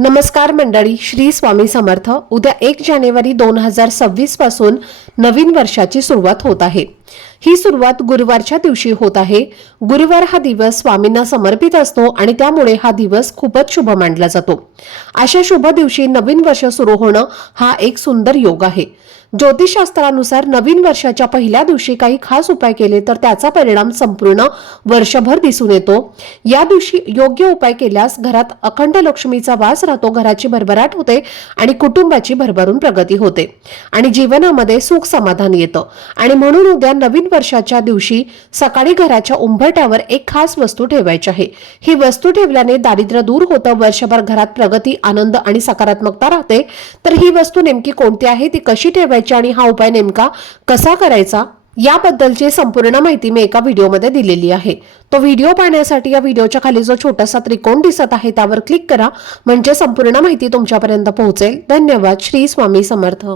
नमस्कार मंडळी, श्री स्वामी समर्थ। उद्या 1 जानेवारी 2026 पासून नवीन वर्षाची सुरुवात होत आहे। ही सुरुवात गुरुवारच्या दिवशी होत आहे। गुरुवार हा दिवस स्वामींना समर्पित असतो आणि त्यामुळे हा दिवस खूपच शुभ मानला जातो। अशा शुभ दिवशी नवीन वर्ष सुरू होणं हा एक सुंदर योग आहे। ज्योतिषशास्त्रानुसार नवीन वर्षाच्या पहिल्या दिवशी काही खास उपाय केले तर त्याचा परिणाम संपूर्ण वर्षभर दिसून येतो। या दिवशी योग्य उपाय केल्यास घरात अखंड लक्ष्मीचा वास राहतो, घराची भरभराट होते आणि कुटुंबाची भरभरून प्रगती होते आणि जीवनामध्ये सुख समाधान येतं। आणि म्हणून उद्या नवीन वर्षाच्या दिवशी सकाळी घराच्या उंबरठ्यावर एक खास वस्तू ठेवायची आहे। ही वस्तू ठेवल्याने दारिद्र्य दूर होतं, वर्षभर घरात प्रगती, आनंद आणि सकारात्मकता राहते। तर ही वस्तू नेमकी कोणती आहे, ती कशी ठेवायची आणि हा उपाय नेमका कसा करायचा याबद्दलची संपूर्ण माहिती मी एका व्हिडिओमध्ये दिलेली आहे। तो व्हिडिओ पाहण्यासाठी या व्हिडिओच्या खाली जो छोटासा त्रिकोण दिसत आहे त्यावर क्लिक करा, म्हणजे संपूर्ण माहिती तुमच्यापर्यंत पोहोचेल। धन्यवाद। श्री स्वामी समर्थ।